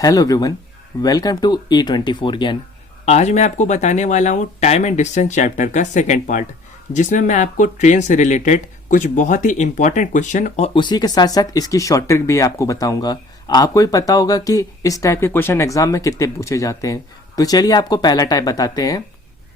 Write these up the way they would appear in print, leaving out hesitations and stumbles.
Hello everyone, welcome to E24 ज्ञान। आज मैं आपको बताने वाला हूँ टाइम एंड डिस्टेंस चैप्टर का सेकंड पार्ट, जिसमें मैं आपको ट्रेन से रिलेटेड कुछ बहुत ही इंपॉर्टेंट क्वेश्चन और उसी के साथ साथ इसकी शॉर्ट ट्रिक भी आपको बताऊंगा। आपको भी पता होगा कि इस टाइप के क्वेश्चन एग्जाम में कितने पूछे जाते हैं। तो चलिए आपको पहला टाइप बताते हैं।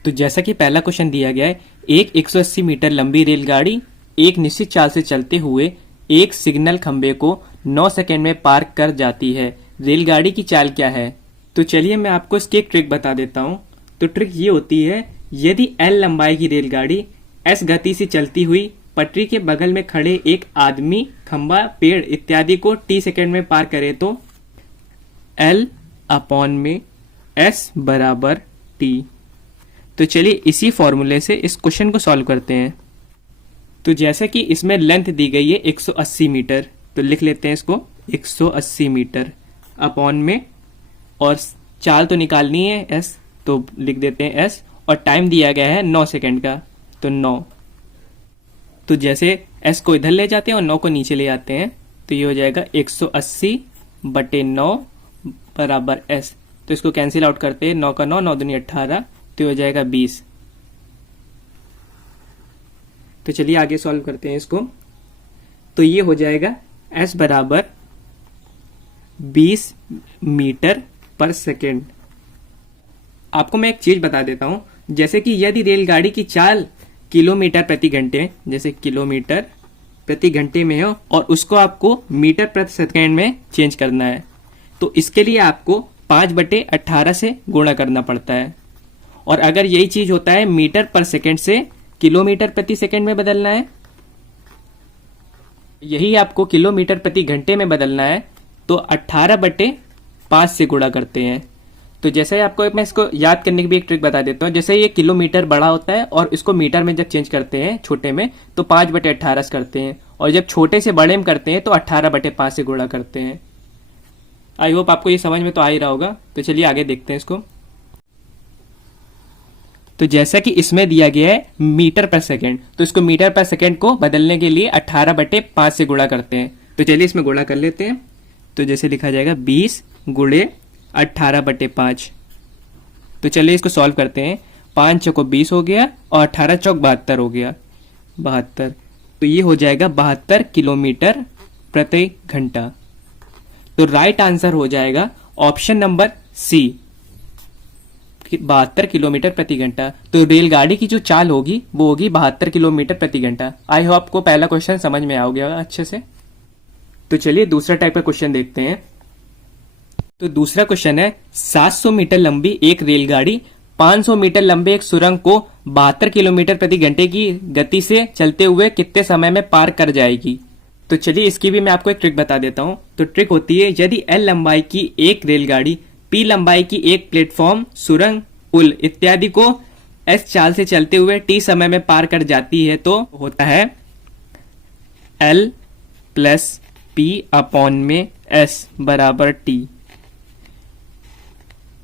तो जैसा कि पहला क्वेश्चन दिया गया है, एक 180 मीटर लंबी रेलगाड़ी एक निश्चित चाल से चलते हुए एक सिग्नल खंबे को 9 सेकंड में पार कर जाती है। रेलगाड़ी की चाल क्या है? तो चलिए मैं आपको इसकी एक ट्रिक बता देता हूँ। तो ट्रिक ये होती है, यदि L लंबाई की रेलगाड़ी S गति से चलती हुई पटरी के बगल में खड़े एक आदमी, खंबा, पेड़ इत्यादि को T सेकंड में पार करे तो L अपॉन में S बराबर T। तो चलिए इसी फॉर्मूले से इस क्वेश्चन को सॉल्व करते हैं। तो जैसे कि इसमें लेंथ दी गई है 180 मीटर, तो लिख लेते हैं इसको 180 मीटर अपॉन में, और चाल तो निकालनी है S, तो लिख देते हैं S, और टाइम दिया गया है 9 सेकंड का, तो 9। तो जैसे S को इधर ले जाते हैं और 9 को नीचे ले आते हैं, तो ये हो जाएगा 180 बटे 9 बराबर S। तो इसको कैंसिल आउट करते हैं, 9 का 9, 9 दूनी 18, तो हो जाएगा 20। तो चलिए आगे सॉल्व करते हैं इसको। तो ये हो जाएगा S बराबर 20 मीटर पर सेकेंड। आपको मैं एक चीज बता देता हूं, जैसे कि यदि रेलगाड़ी की चाल किलोमीटर प्रति घंटे, जैसे किलोमीटर प्रति घंटे में हो और उसको आपको मीटर प्रति सेकेंड में चेंज करना है, तो इसके लिए आपको 5/18 से गुणा करना पड़ता है। और अगर यही चीज होता है मीटर पर सेकेंड से किलोमीटर प्रति सेकेंड में बदलना है, यही आपको किलोमीटर प्रति घंटे में बदलना है, तो 18/5 से गुणा करते हैं। तो जैसे आपको मैं इसको याद करने की भी एक ट्रिक बता देता हूँ। जैसे ये किलोमीटर बड़ा होता है और इसको मीटर में जब चेंज करते हैं छोटे में, तो 5/18 से करते हैं, और जब छोटे से बड़े में करते हैं तो 18/5 से गुणा करते हैं। आई होप आपको ये समझ में तो आ ही रहा होगा। तो चलिए आगे देखते हैं इसको। तो जैसा कि इसमें दिया गया है मीटर पर सेकेंड, तो इसको मीटर पर सेकेंड को बदलने के लिए 18/5 से गुणा करते हैं। तो चलिए इसमें गुणा कर लेते हैं। तो जैसे लिखा जाएगा 20 गुणे 18/5। तो चलिए इसको सॉल्व करते हैं। 5 चौको 20 हो गया और 18 चौक 72 हो गया, 72। तो ये हो जाएगा 72 किलोमीटर प्रति घंटा। तो राइट आंसर हो जाएगा ऑप्शन नंबर सी, 72 किलोमीटर प्रति घंटा। तो रेलगाड़ी की जो चाल होगी वो होगी 72 किलोमीटर प्रति घंटा। आई होप आपको पहला क्वेश्चन समझ में आ गया अच्छे से। तो चलिए दूसरा टाइप का क्वेश्चन देखते हैं। तो दूसरा क्वेश्चन है, 700 मीटर लंबी एक रेलगाड़ी 500 मीटर लंबे एक सुरंग को 72 किलोमीटर प्रति घंटे की गति से चलते हुए कितने समय में पार कर जाएगी? तो चलिए इसकी भी मैं आपको एक ट्रिक बता देता हूं। तो ट्रिक होती है, यदि L लंबाई की एक रेलगाड़ी P लंबाई की एक प्लेटफॉर्म, सुरंग, पुल इत्यादि को S चाल से चलते हुए T समय में पार कर जाती है, तो होता है L प्लस P अपॉन में S बराबर T।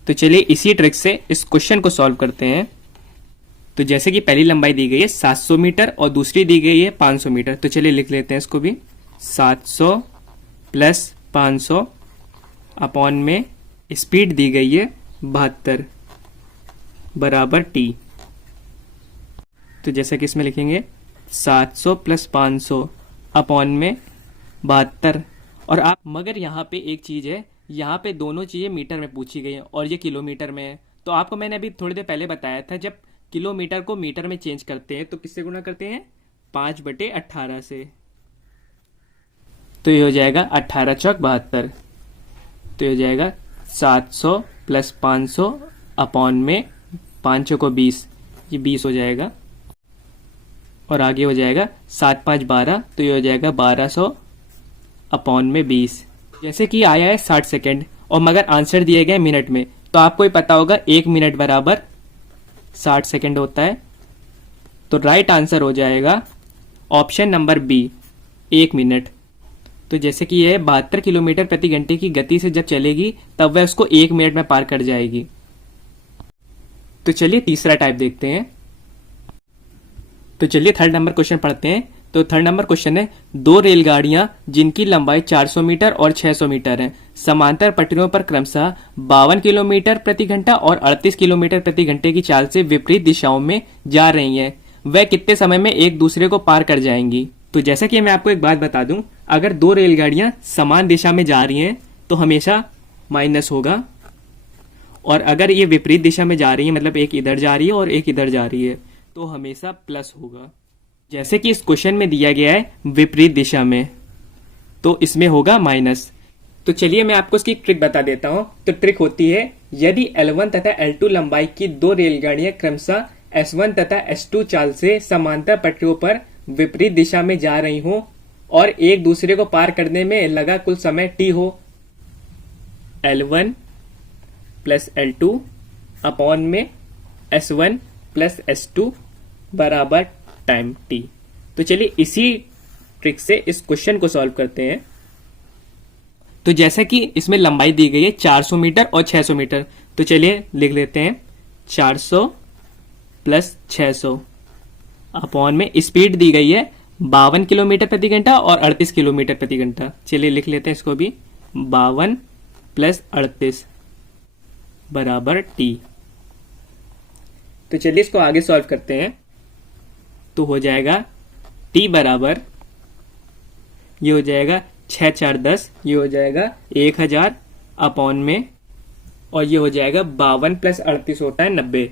तो चलिए इसी ट्रिक से इस क्वेश्चन को सॉल्व करते हैं। तो जैसे कि पहली लंबाई दी गई है 700 मीटर और दूसरी दी गई है 500 मीटर, तो चलिए लिख लेते हैं इसको भी। 700 प्लस 500 अपॉन में स्पीड दी गई है 72 बराबर T। तो जैसे कि इसमें लिखेंगे 700 प्लस 500 अपॉन में 72। और आप, मगर यहाँ पे एक चीज है, यहाँ पे दोनों चीजें मीटर में पूछी गई है और ये किलोमीटर में है। तो आपको मैंने अभी थोड़ी देर पहले बताया था, जब किलोमीटर को मीटर में चेंज करते हैं तो किससे गुणा करते हैं? 5/18 से। तो ये हो जाएगा 18 चौक 72। तो ये हो जाएगा 700 प्लस 500 अपॉन में 5 को 20, ये 20 हो जाएगा, और आगे हो जाएगा 7 5 12, तो ये हो जाएगा 1200 अपॉन में 20। जैसे कि आया है 60 सेकेंड और मगर आंसर दिए गए मिनट में, तो आपको ही पता होगा 1 मिनट बराबर 60 सेकेंड होता है। तो राइट आंसर हो जाएगा ऑप्शन नंबर बी, 1 मिनट। तो जैसे कि यह 72 किलोमीटर प्रति घंटे की गति से जब चलेगी तब वह उसको 1 मिनट में पार कर जाएगी। तो चलिए तीसरा टाइप देखते हैं। तो चलिए थर्ड नंबर क्वेश्चन पढ़ते हैं। तो थर्ड नंबर क्वेश्चन है, दो रेलगाड़ियां जिनकी लंबाई 400 मीटर और 600 मीटर है, समांतर पटरियों पर क्रमशः 52 किलोमीटर प्रति घंटा और 38 किलोमीटर प्रति घंटे की चाल से विपरीत दिशाओं में जा रही हैं, वह कितने समय में एक दूसरे को पार कर जाएंगी। तो जैसा कि मैं आपको एक बात बता दूं, अगर दो रेलगाड़ियां समान दिशा में जा रही हैं तो हमेशा माइनस होगा, और अगर ये विपरीत दिशा में जा रही है, मतलब एक इधर जा रही है और एक इधर जा रही है, तो हमेशा प्लस होगा। जैसे कि इस क्वेश्चन में दिया गया है विपरीत दिशा में, तो इसमें होगा माइनस। तो चलिए मैं आपको इसकी ट्रिक बता देता हूं। तो ट्रिक होती है, यदि L1 तथा L2 लंबाई की दो रेलगाड़ियां क्रमशः S1 तथा S2 चाल से समांतर पटरियों पर विपरीत दिशा में जा रही हों और एक दूसरे को पार करने में लगा कुल समय t हो, L1 प्लस L2 अपॉन में S1 प्लस S2 बराबर टाइम t। तो चलिए इसी ट्रिक से इस क्वेश्चन को सॉल्व करते हैं। तो जैसा कि इसमें लंबाई दी गई है 400 मीटर और 600 मीटर, तो चलिए लिख लेते हैं 400 प्लस 600 अपॉन में स्पीड दी गई है 52 किलोमीटर प्रति घंटा और 38 किलोमीटर प्रति घंटा। चलिए लिख लेते हैं इसको भी, 52 प्लस 38 बराबर t। तो चलिए इसको आगे सॉल्व करते हैं। तो हो जाएगा t बराबर, ये हो जाएगा 6 4 10, ये हो जाएगा 1000 अपॉन में, और ये हो जाएगा 52 प्लस 38 होता है 90।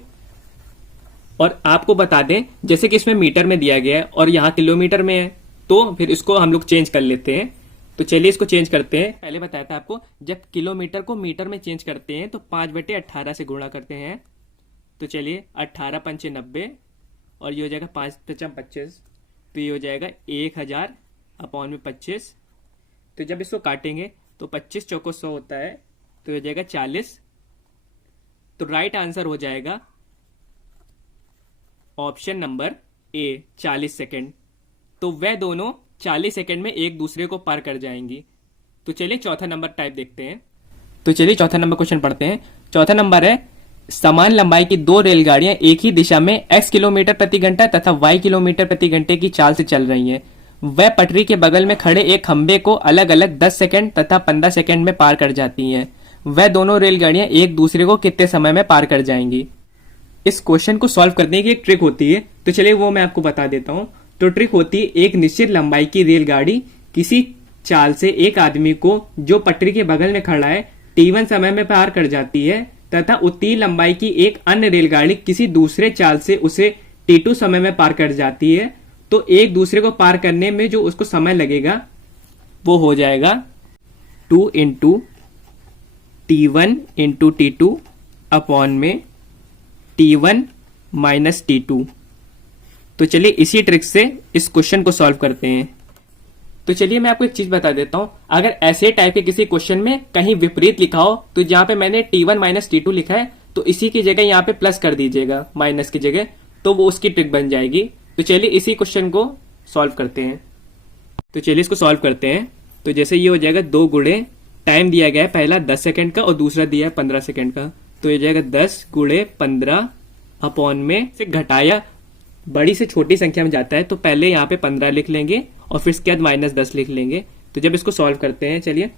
और आपको बता दें, जैसे कि इसमें मीटर में दिया गया है और यहाँ किलोमीटर में है, तो फिर इसको हम लोग चेंज कर लेते हैं। तो चलिए इसको चेंज करते हैं। पहले बताया था आपको, जब किलोमीटर को मीटर में चेंज करते हैं तो 5/18 से गुणा करते हैं। तो चलिए 18 पंचे 90, और ये हो जाएगा 5 पचम 25, तो ये हो जाएगा 1000 अपॉन में 25। तो जब इसको काटेंगे तो 25 चौको 100 होता है, तो हो जाएगा 40। तो राइट आंसर हो जाएगा ऑप्शन नंबर ए, 40 सेकेंड। तो वह दोनों 40 सेकेंड में एक दूसरे को पार कर जाएंगी। तो चलिए चौथा नंबर टाइप देखते हैं। तो चलिए चौथा नंबर क्वेश्चन पढ़ते हैं। चौथा नंबर है, समान लंबाई की दो रेलगाड़ियां एक ही दिशा में x किलोमीटर प्रति घंटा तथा y किलोमीटर प्रति घंटे की चाल से चल रही हैं। वह पटरी के बगल में खड़े एक खंबे को अलग अलग 10 सेकंड तथा 15 सेकंड में पार कर जाती हैं। वह दोनों रेलगाड़ियां एक दूसरे को कितने समय में पार कर जाएंगी। इस क्वेश्चन को सॉल्व करने की एक ट्रिक होती है, तो चलिए वो मैं आपको बता देता हूं। तो ट्रिक होती है, एक निश्चित लंबाई की रेलगाड़ी किसी चाल से एक आदमी को जो पटरी के बगल में खड़ा है t1 समय में पार कर जाती है, तथा उतनी लंबाई की एक अन्य रेलगाड़ी किसी दूसरे चाल से उसे t2 समय में पार कर जाती है। तो एक दूसरे को पार करने में जो उसको समय लगेगा वो हो जाएगा 2 into t1 into t2 upon में t1 माइनस t2। तो चलिए इसी ट्रिक से इस क्वेश्चन को सॉल्व करते हैं। तो चलिए मैं आपको एक चीज बता देता हूं, अगर ऐसे टाइप के किसी क्वेश्चन में कहीं विपरीत लिखा हो, तो जहां पे मैंने t1 माइनस t2 लिखा है, तो इसी की जगह यहाँ पे प्लस कर दीजिएगा, माइनस की जगह, तो वो उसकी ट्रिक बन जाएगी। तो चलिए इसी क्वेश्चन को सॉल्व करते हैं। तो चलिए इसको सॉल्व करते हैं। तो जैसे ये हो जाएगा 2 गुणे, टाइम दिया गया है पहला 10 सेकंड का और दूसरा दिया है 15 सेकंड का, तो ये जाएगा 10 गुणे 15 अपॉन में से घटाया बड़ी से छोटी संख्या में जाता है, तो पहले यहाँ पे 15 लिख लेंगे और फिर इसके बाद माइनस 10 लिख लेंगे। तो जब इसको सॉल्व करते हैं, चलिए,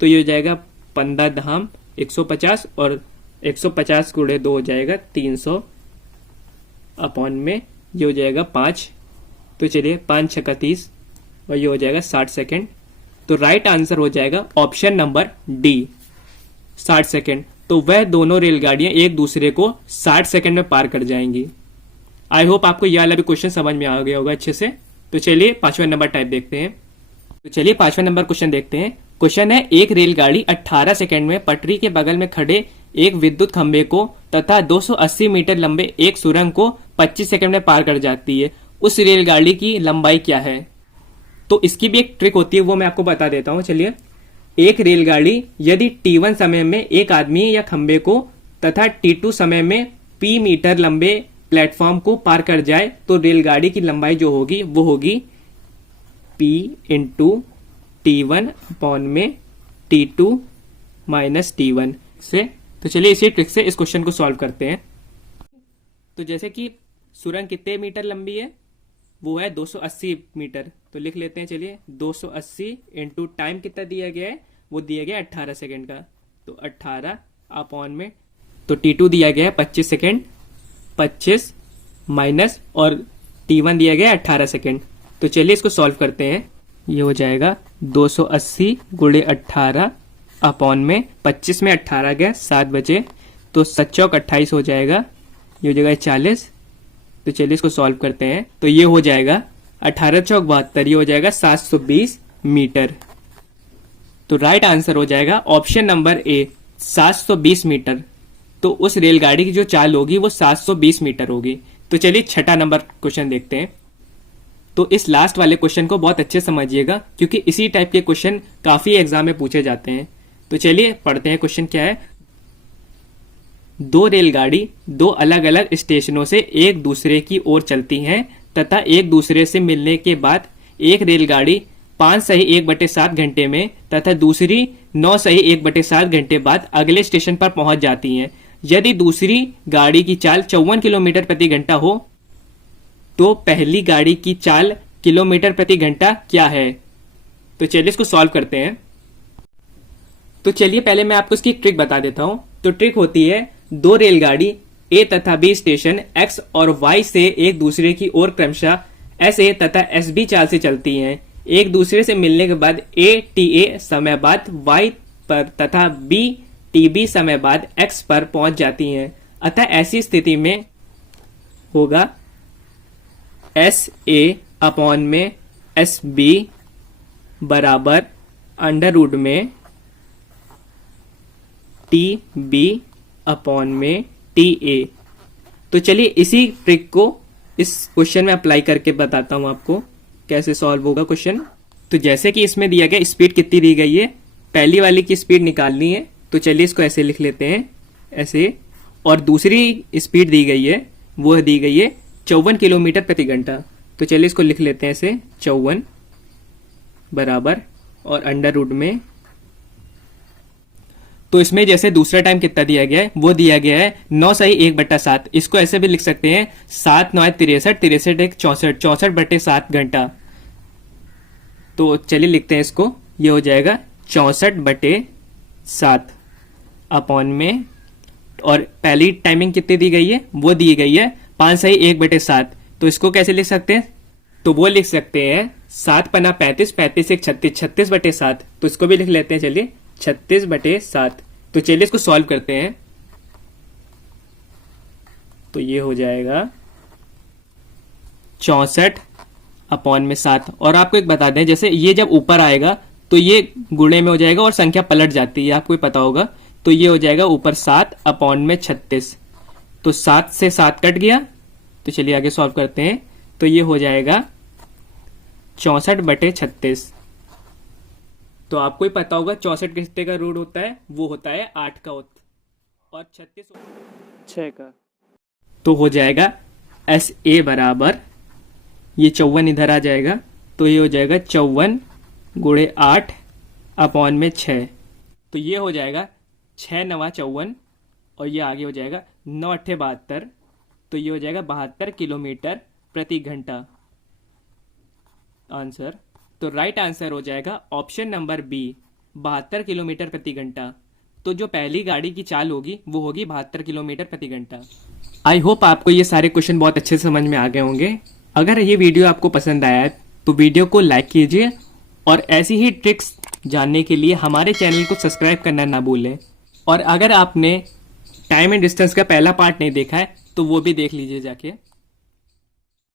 तो ये हो जाएगा 15 धाम 150 और 150 गुणे 2 हो जाएगा 300 अपॉन में ये हो जाएगा 5। तो चलिए 5 छक्का 30 और ये हो जाएगा 60 सेकेंड। तो राइट आंसर हो जाएगा ऑप्शन नंबर डी, 60 सेकेंड। तो वह दोनों रेलगाड़ियां एक दूसरे को 60 सेकेंड में पार कर जाएंगी। आई होप आपको यह वाला भी क्वेश्चन समझ में आ गया होगा अच्छे से। तो चलिए 5वां नंबर टाइप देखते हैं। तो चलिए 5वां नंबर क्वेश्चन देखते हैं। क्वेश्चन है, एक रेलगाड़ी 18 सेकेंड में पटरी के बगल में खड़े एक विद्युत खंभे को तथा 280 मीटर लंबे एक सुरंग को 25 सेकेंड में पार कर जाती है। उस रेलगाड़ी की लंबाई क्या है। तो इसकी भी एक ट्रिक होती है, वो मैं आपको बता देता हूं। चलिए, एक रेलगाड़ी यदि t1 समय में एक आदमी या खंबे को तथा t2 समय में p मीटर लंबे प्लेटफॉर्म को पार कर जाए, तो रेलगाड़ी की लंबाई जो होगी वो होगी p इंटू t1 अपॉन में t2 माइनस t1 से। तो चलिए इसी ट्रिक से इस क्वेश्चन को सॉल्व करते हैं। तो जैसे कि सुरंग कितने मीटर लंबी है, वो है 280 मीटर। तो लिख लेते हैं, चलिए 280 इंटू टाइम कितना दिया गया है, वो दिया गया 18 सेकेंड का। तो 18 अपॉन में, तो T2 दिया गया है 25 सेकेंड, 25 माइनस और T1 दिया गया है 18 सेकेंड। तो चलिए इसको सॉल्व करते हैं। ये हो जाएगा 280 गुणे 18 अपॉन में 25 में 18 गया 7 बचे, तो 7 चौक 28 हो जाएगा, ये हो जाएगा 40। तो चलिए इसको सॉल्व करते हैं। तो ये हो जाएगा 18 चौक 72, ये हो जाएगा 720 मीटर। तो राइट आंसर हो जाएगा ऑप्शन नंबर ए, 720 मीटर। तो उस रेलगाड़ी की जो चाल होगी वो 720 मीटर होगी। तो चलिए छठा नंबर क्वेश्चन देखते हैं। तो इस लास्ट वाले क्वेश्चन को बहुत अच्छे समझिएगा, क्योंकि इसी टाइप के क्वेश्चन काफी एग्जाम में पूछे जाते हैं। तो चलिए पढ़ते हैं, क्वेश्चन क्या है। दो रेलगाड़ी दो अलग अलग स्टेशनों से एक दूसरे की ओर चलती हैं तथा एक दूसरे से मिलने के बाद एक रेलगाड़ी 5 + 1/7 घंटे में तथा दूसरी 9 + 1/7 घंटे बाद अगले स्टेशन पर पहुंच जाती हैं। यदि दूसरी गाड़ी की चाल 54 किलोमीटर प्रति घंटा हो तो पहली गाड़ी की चाल किलोमीटर प्रति घंटा क्या है। तो चलिए इसको सॉल्व करते हैं। तो चलिए पहले मैं आपको इसकी ट्रिक बता देता हूं। तो ट्रिक होती है, दो रेलगाड़ी ए तथा बी स्टेशन एक्स और वाई से एक दूसरे की ओर क्रमशः एस ए तथा एस बी चाल से चलती हैं। एक दूसरे से मिलने के बाद ए टी ए समय बाद वाई पर तथा बी टी बी समय बाद एक्स पर पहुंच जाती हैं। अतः ऐसी स्थिति में होगा एस ए अपॉन में एस बी बराबर अंडर रूट में टी बी अपॉन में टी ए। तो चलिए इसी ट्रिक को इस क्वेश्चन में अप्लाई करके बताता हूं आपको कैसे सॉल्व होगा क्वेश्चन। तो जैसे कि इसमें दिया गया स्पीड कितनी दी गई है, पहली वाली की स्पीड निकालनी है। तो चलिए इसको ऐसे लिख लेते हैं, ऐसे। और दूसरी स्पीड दी गई है, वो दी गई है 54 किलोमीटर प्रति घंटा। तो चलिए इसको लिख लेते हैं ऐसे, 54 बराबर और अंडर रूट में। तो इसमें जैसे दूसरा टाइम कितना दिया गया है, वो दिया गया है 9/1/7। इसको ऐसे भी लिख सकते हैं 7×9 = 63, 63 × 1 = 64, 64/7 घंटा। तो चलिए लिखते हैं इसको, ये हो जाएगा 64/7 अपॉन में, और पहली टाइमिंग कितनी दी गई है, वो दी गई है 5/1/7। तो इसको कैसे लिख सकते हैं, तो वो लिख सकते हैं 7×5 = 35, 35 × 1 = 36, 36/7। तो इसको भी लिख लेते हैं, चलिए 36/7। तो चलिए इसको सॉल्व करते हैं। तो ये हो जाएगा 64/7। और आपको एक बता दें, जैसे ये जब ऊपर आएगा तो ये गुणे में हो जाएगा और संख्या पलट जाती है, आपको पता होगा। तो ये हो जाएगा ऊपर 7/36। तो 7 से 7 कट गया। तो चलिए आगे सॉल्व करते हैं। तो ये हो जाएगा 64/36। तो आपको ही पता होगा 64 कितने का रूट होता है, वो होता है 8 का और 36 6 का। तो हो जाएगा एस ए बराबर, ये 54 इधर आ जाएगा, तो ये हो जाएगा 54 × 8 अपॉन में 6। तो ये हो जाएगा 6 × 9 = 54 और ये आगे हो जाएगा 9 × 8 = 72। तो ये हो जाएगा 72 किलोमीटर प्रति घंटा आंसर। तो राइट आंसर हो जाएगा ऑप्शन नंबर बी, 72 किलोमीटर प्रति घंटा। तो जो पहली गाड़ी की चाल होगी वो होगी 72 किलोमीटर प्रति घंटा। आई होप आपको ये सारे क्वेश्चन बहुत अच्छे से समझ में आ गए होंगे। अगर ये वीडियो आपको पसंद आया है तो वीडियो को लाइक कीजिए और ऐसी ही ट्रिक्स जानने के लिए हमारे चैनल को सब्सक्राइब करना ना भूलें। और अगर आपने टाइम एंड डिस्टेंस का पहला पार्ट नहीं देखा है तो वो भी देख लीजिए जाके।